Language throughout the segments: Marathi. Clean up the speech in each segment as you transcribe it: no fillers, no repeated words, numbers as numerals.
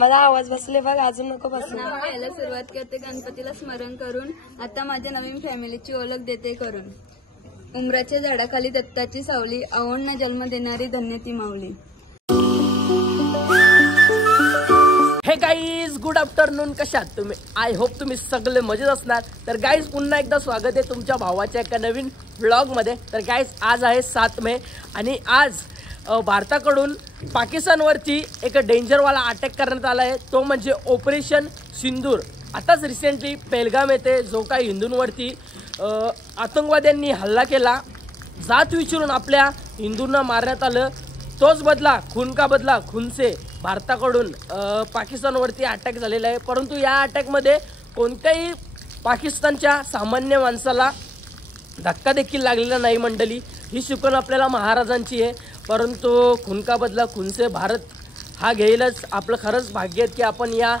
मला आवाज बसले बघ, अजून नको बसू. नाव घ्यायला सुरुवात करते गणपतीला स्मरण करून. आता माझ्या नवीन फॅमिलीची ओळख देते करून. उमराच्या झाडाखाली दत्ताची सावली, अहोंना जन्म देणारी धन्य ती माऊली. हे गाईज, गुड आफ्टरनून. कशात तुम्ही? आय होप तुम्ही सगळे मजेत असणार. तर गाईज, पुन्हा एकदा स्वागत आहे तुमच्या भावाच्या एका नवीन व्लॉगमध्ये. तर गाईज, आज आहे 7 मे आणि आज भारताकडून पाकिस्तानवरती एक डेंजरवाला अटॅक करण्यात आला आहे. तो म्हणजे ऑपरेशन सिंदूर. आताच रिसेंटली पेहलगाम येथे जो काही हिंदूंवरती आतंकवाद्यांनी हल्ला केला, जात विचारून आपल्या हिंदूंना मारण्यात आलं, तोच बदला, खून का बदला खून से भारताकडून पाकिस्तानवरती अटॅक झालेला आहे. परंतु या अटॅकमध्ये कोणत्याही पाकिस्तानच्या सामान्य माणसाला धक्का देखील लागलेला नाही. मंडळी, ही शिकवण आपल्याला महाराजांची आहे. परंतु खून का बदला खून से भारत हा घेईलच. आपलं खरंच भाग्य आहे की आपण या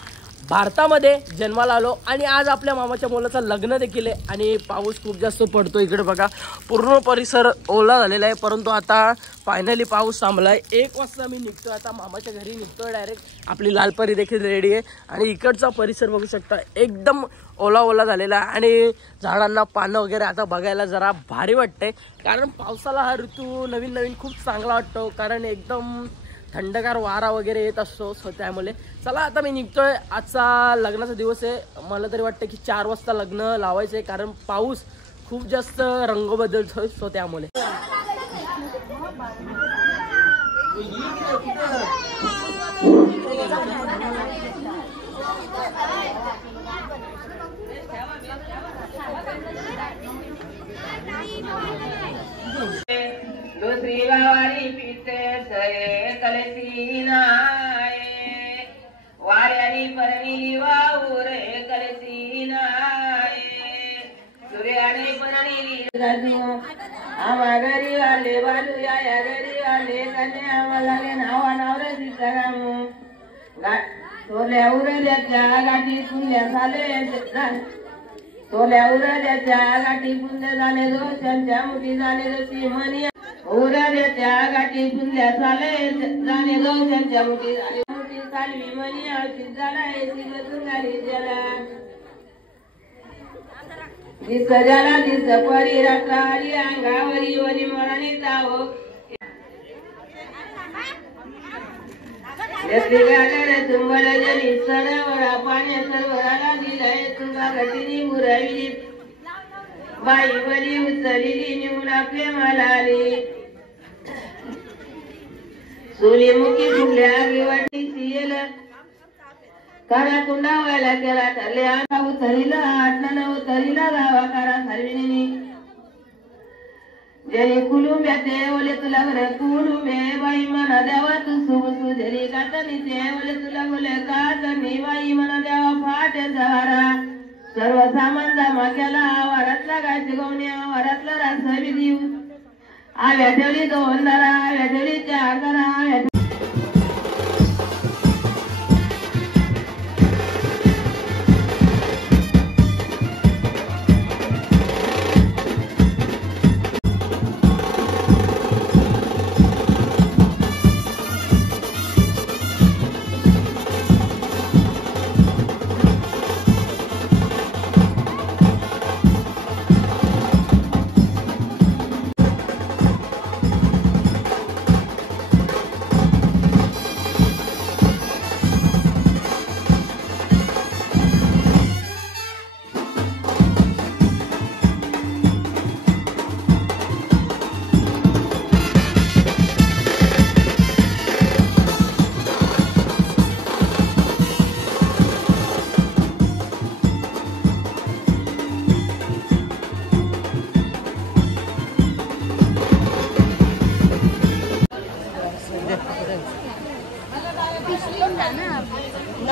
भारतामध्ये जन्माला आलो. आणि आज आपल्या मामाच्या मुलाचं लग्न देखील आहे आणि पाऊस खूप जास्त पडतो. इकडे बघा, पूर्ण परिसर ओला झालेला आहे. परंतु आता फायनली पाऊस थांबला आहे. 1 वाजता मी निघतो, आता मामाच्या घरी निघतो डायरेक्ट. आपली लालपरी देखील रेडी आहे आणि इकडचा परिसर बघू शकता, एकदम ओला ओला झालेला आहे आणि झाडांना पानं वगैरे आता बघायला जरा भारी वाटते. कारण पावसाला हा ऋतू नवीन नवीन खूप चांगला वाटतो, कारण एकदम थंडगार वारा वगैरे येत असतो. सो त्यामुळे चला आता मी निघतोय. आजचा लग्नाचा दिवस आहे. मला तरी वाटतं की 4 वाजता लग्न लावायचं आहे, कारण पाऊस खूप जास्त रंग बदलतोय. सो त्यामुळे दुसरी गावारी पिते सये कलसी नाय, वाऱ्यानी परणी वाऊरे कलसी नाय, सूर्याने परणी आम्हा घरी आले बालू या घरी आले कने आम्हाला नावा नावर दिसरामू सोल्या उरल्याच्या गाठी पुण्या झाले, सोल्या उरल्याच्या गाठी पुण्य झाले, दोषांच्या मुठी झाले जशी म्हणी, उरल्याच्या गाठी पुण्या झाले झाले, दोषांच्या मुठी झाले, मुठी चालवी म्हणी औषध झाला झाली ज्याला दिस ज्याला दिस परी रात्री अंगावरी वरी मरणी जावो तुंबल जनी सरोवरा पाण्या सरोवराला दिलाय तुंगा घटीनी मुराविली बाई बली उचलली निमुला प्रेमाला आली, सूर्यमुखी फुटल्या गिवाटी सियल कारा कुंडा व्हायला केला ठरले आता उतरीला आटला उतरीला गावा कारा सर्विनी जरी कुलुंब्या ते ओले तुला बरे कुलुंबे बाई मना द्यावा तू सुबसू जरी कातनी ते ओले तुला बोले कातनी बाई मना द्यावा फाटे जवारा सर्व सामान जमा केला वारातला गायची गवण्या वारातला रास विधी आव्या ठेवली 2 दारा आव्या ठेवली 4 दारा.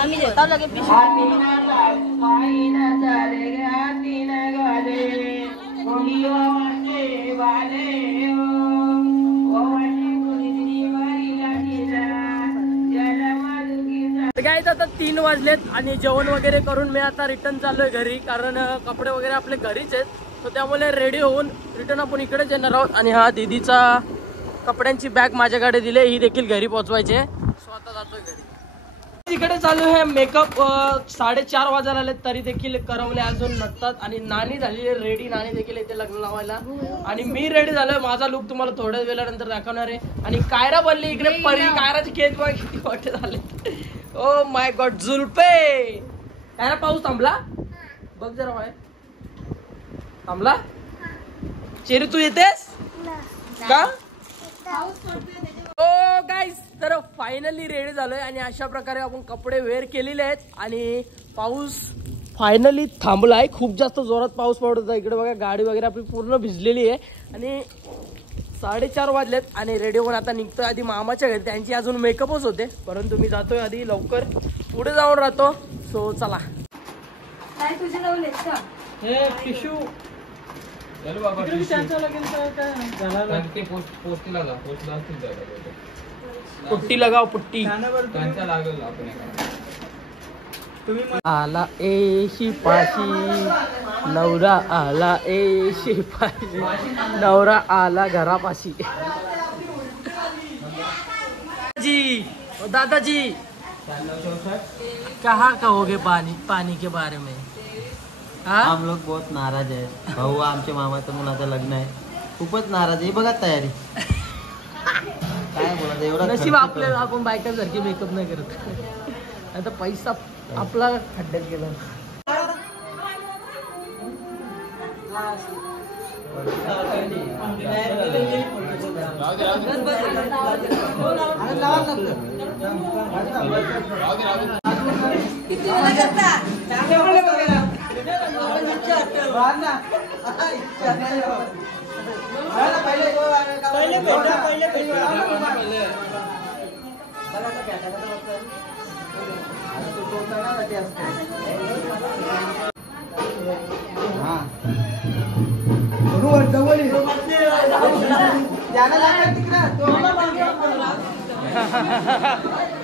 मी देता लगे गाईज, आता 3 वाजलेत आणि जेवण वगैरे करून मी आता रिटर्न चाललोय घरी, कारण कपडे वगैरे आपले घरीच आहेत. तो त्यामुळे रेडी होऊन रिटर्न आपण इकडेच येणार आहोत. आणि हा दीदीचा कपड्यांची बॅग माझ्याकडे दिली, ही देखील घरी पोहोचवायची आहे. स्वतः जातोय घरी. इकडे चालू आहे मेकअप. 4:30 वाजायला आले तरी देखील करवले अजून नसतात आणि नानी झाली रेडी. नानी देखील इथे लग्न लावायला आणि मी रेडी झालोय. माझा लुक तुम्हाला थोड्या वेळानंतर दाखवणार आहे. आणि कायरा बनली इकडे परी. कायराची केस बघ किती मोठे झाले. Oh my God जुल्पे. कायरा पाऊस थांबला बघ जरा बाहेर. थांबला. चेरी तू येतेस का? ओ गाईस तर फायनली रेडी झालोय आणि अशा प्रकारे आपण कपडे वेअर केलेले आहेत आणि पाऊस फायनली थांबलाय. खूप जास्त जोरात पाऊस पडत होता इकडे बघा. गाडी वगैरे आपली पूर्ण भिजलेली आहे आणि 4:30 वाजलेत आणि रेडी होऊन आता निघतोय आधी मामाच्या घरी. त्यांची अजून मेकअपच होते परंतु मी जातोय आधी लवकर पुढे जाऊन राहतो. सो चला. काय तुझे लावलेत का? हे टिश्यू पुट्टी लगाव पुट्टी. आला ए शिपाशी नवरा आला ए शिपाशी नवरा आला घरापाशी. जी दादाजी कहाँ कहोगे पानी के बारे में? हम लोग बहुत नाराज आहे. भाऊ आमच्या मामाचं मुलाचं लग्न आहे. खूपच नाराज आहे. बघा तयारी काय बोलायचं एवढं नशीब आपल्याला आपण बायकांसारखी मेकअप नाही करत. आता पैसा आपला खड्ड्यात गेला.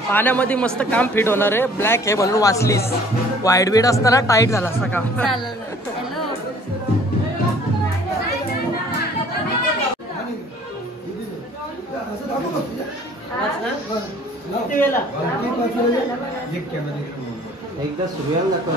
पाण्यामध्ये मस्त काम फिट होणार आहे. ब्लॅक आहे म्हणून वाचलीस. वाईट बीड असताना टाईट झाला असता का? एकदा सुरुवात जातो.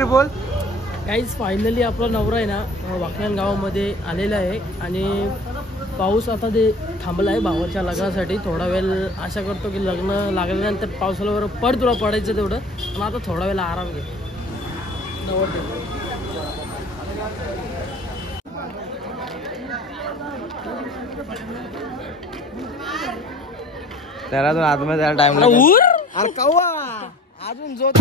काहीतरी बोल. गाईज फायनली आपला नवरा आहे ना वाकण्यान गावामध्ये आलेला आहे आणि पाऊस आता ते थांबला आहे भावाच्या लग्नासाठी. थोडा वेळ आशा करतो की लग्न लागल्यानंतर पावसाला बरोबर तुला पडायचं तेवढं, पण आता थोडा वेळ आराम घे. नवरदेव त्याला अजून आतमध्ये त्याला टाइम अरे कव्वा अजून जोत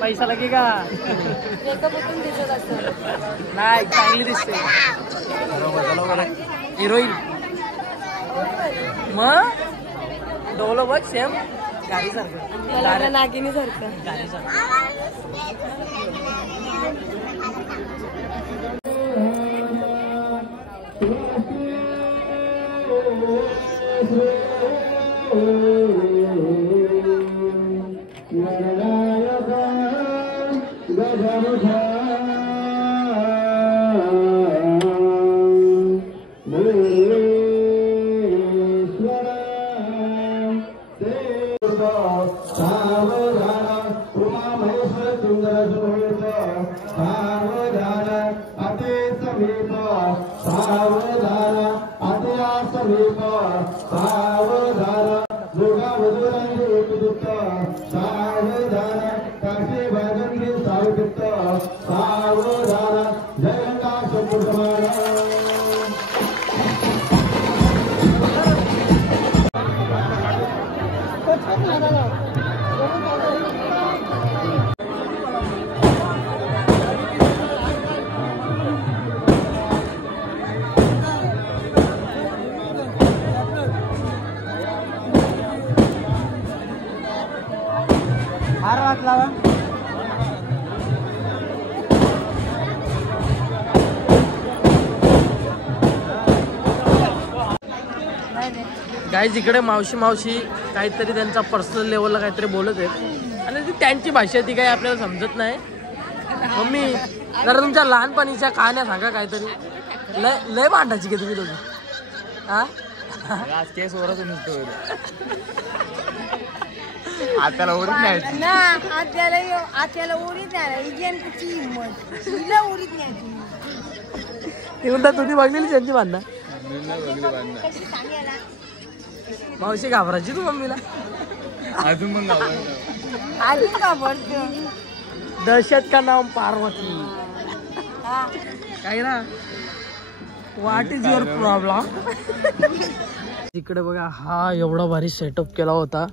पैसा लगेगा. दिसत असं नाही चांगली दिसते हिरोईन. मग डोलं बघ सेम गाडी सारखं नागिनी सारखं. गाडी सारखं. गाईज इकडे मावशी काहीतरी त्यांचा पर्सनल लेवलला काहीतरी बोलत आहेत आणि ती त्यांची भाषा ती काही आपल्याला समजत नाही. मम्मी जरा तुमच्या लहानपणीच्या कहाण्या सांगा काहीतरी. लय भांडायची की तुम्ही दोघी. हा केस वरच आत्याला उडीत नाही आत्याला उडीत ती म्हणतात तुम्ही बघलेली त्यांची भांडणं. मावशी घाबरायची तू मम्मीला. अजून मग दहशत का नाम पार्वती. काय ना व्हॉट इज युअर प्रॉब्लेम. इकडे बघा हा एवढा भारी सेटअप केला होता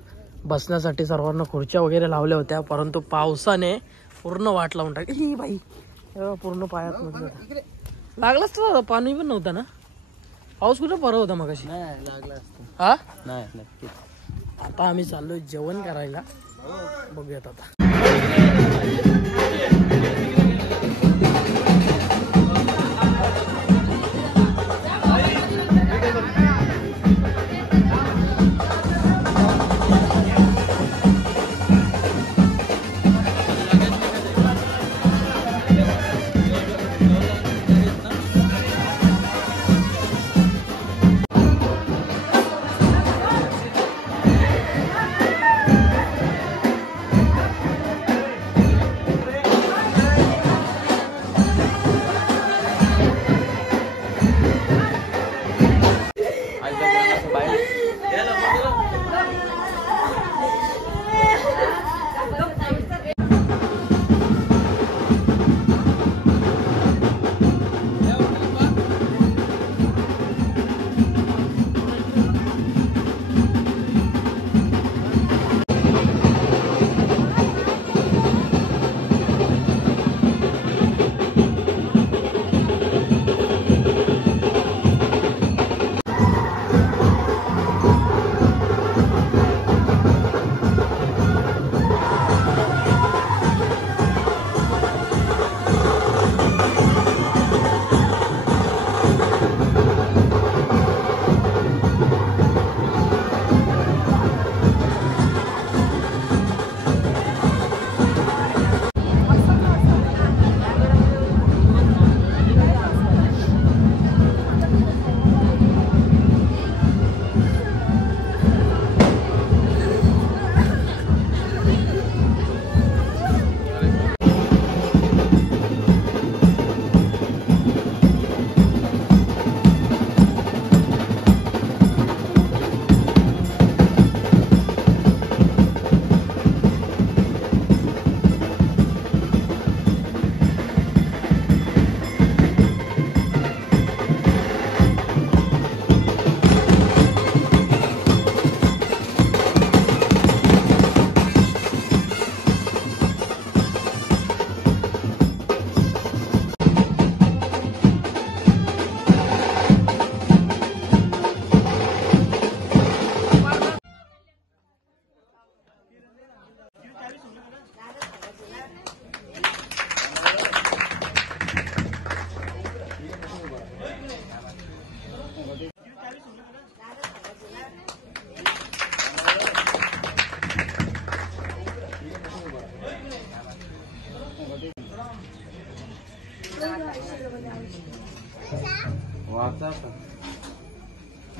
बसण्यासाठी. सर्वांना खुर्च्या वगैरे लावल्या होत्या परंतु पावसाने पूर्ण वाट लावून टाकली. ही बाई पूर्ण पायात मध्ये लागलाच तो. पाणी पण नव्हता ना. पाऊस कुठे परत होता मगाशी. लागला असतो. हा नाही नक्कीच. आता आम्ही चाललोय जेवण करायला. बघूयात आता.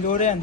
जोड्यान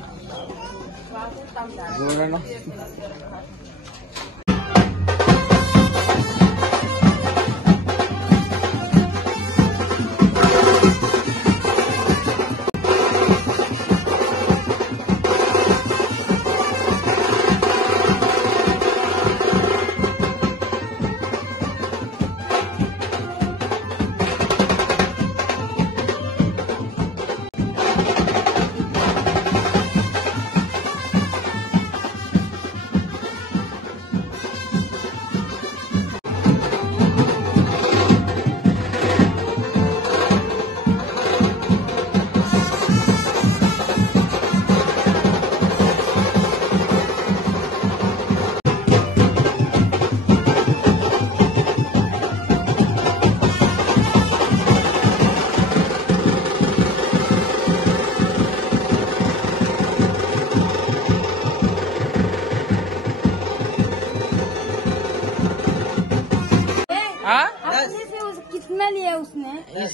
कितना लिया उसने?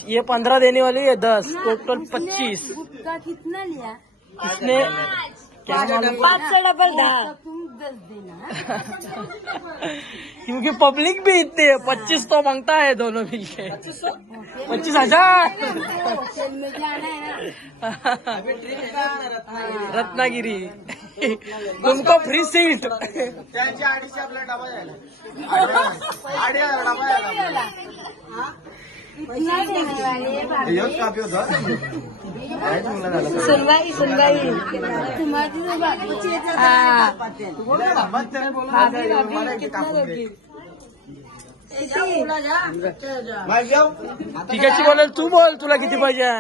ये 15 देने वाली है 10, टोटल 25। गुटखा कितना लिया? इसने क्या मालूम? 5 से डबल था। तुम 10 देना। क्योंकि पब्लिक भी इतनी है, 25 तो मांगता है दोनों मिलके। 25,000 होटल में जाना है ना। रत्नागिरी तुमको फ्री सीट। कितना देने वाले हैं भाभी? सुनवाई तुम्हारी तो बात कितना दोगी? तिघाची बोलेल तू बोल, तुला किती पाहिजे?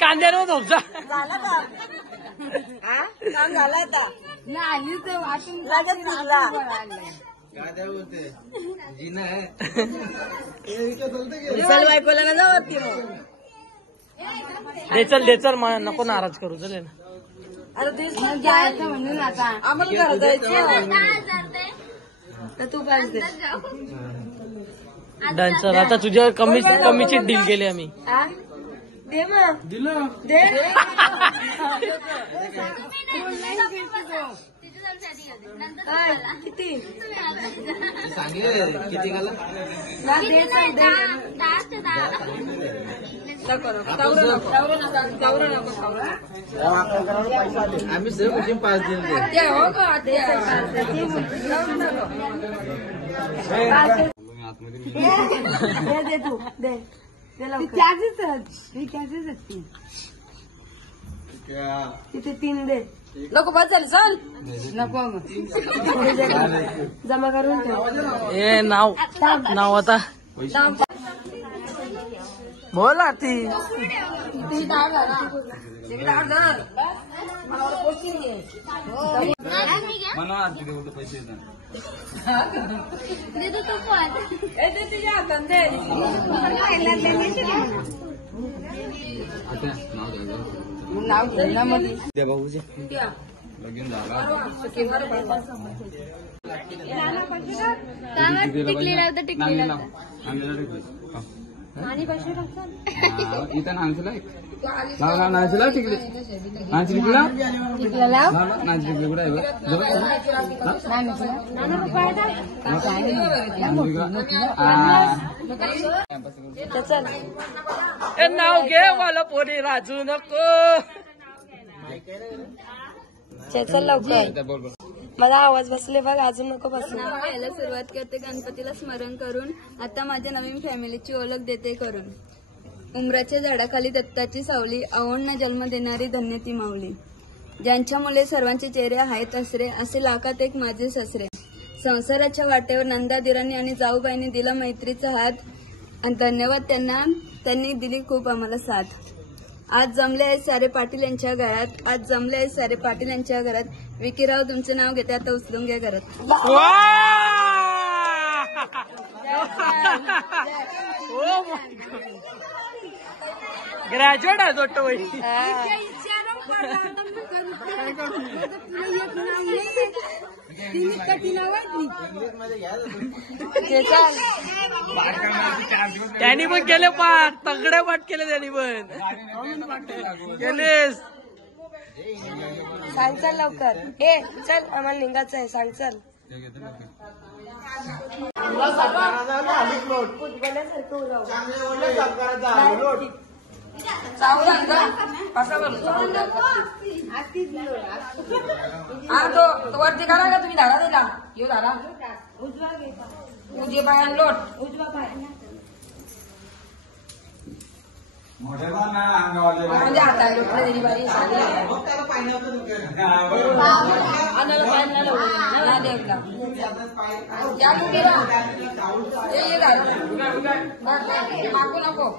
कांद्यावर धोपचा काम झालं आता नाही तर वाटून लागत बायकोला ना जावती मग दे चल नको नाराज करू चल ना. अरे तेच जायचं म्हणून आता आम्हाला घरात जायचं तर तू काय दे डान्सर आता तुझ्या कमीची डील केली आम्ही. दे मग दिलं दे किती किती घाला आम्ही सर्व 5 दिले दे तू दे त्याचीच असती तिथे 3 दे नको बस झालं चल नको मग जमा करून ठेव. ए नाव आता बोल आरती. पैसे नाव घे ना मध्ये द्या भाऊजी लगीन झाला इथं नाचला नाचला टिकली नाचली कुठला नाचली कुठे नाव घे मला पोरी राजू नको. चल लवकर मला आवाज बसले बघ अजून नको बसले. यायला सुरुवात करते गणपतीला स्मरण करून, आता माझ्या नवीन फॅमिलीची ओळख देते करून. उमराच्या झाडाखाली दत्ताची सावली, अवोंना जन्म देणारी धन्य ती माऊली. ज्यांच्या मुले सर्वांचे चेहरे आहेत असरे, असे लाखात एक माझे ससरे. संसाराच्या वाटेवर नंदादिरांनी आणि जाऊबाईंनी दिला मैत्रीचा हात, आणि धन्यवाद त्यांना, त्यांनी दिली खूप आम्हाला साथ. आज जमले आहेत सारे पाटील यांच्या घरात, आज जमले आहेत सारे पाटील यांच्या घरात. विकीराव तुमचं नाव घेते आता उचलून घ्या घरात. ग्रॅज्युएट आहे दोट्ट वही. त्यांनी पण केले पाठ, तगडे पाठ केले त्यांनी पण केलेस. सांग चल लवकर. ए चल आम्हाला निघायचं आहे, सांग चल. तो वरती करा का तुम्ही धारा दिला येऊ धारा उजवे पाय लोट म्हणजे आता लोटलं दिली बारी मागू नको.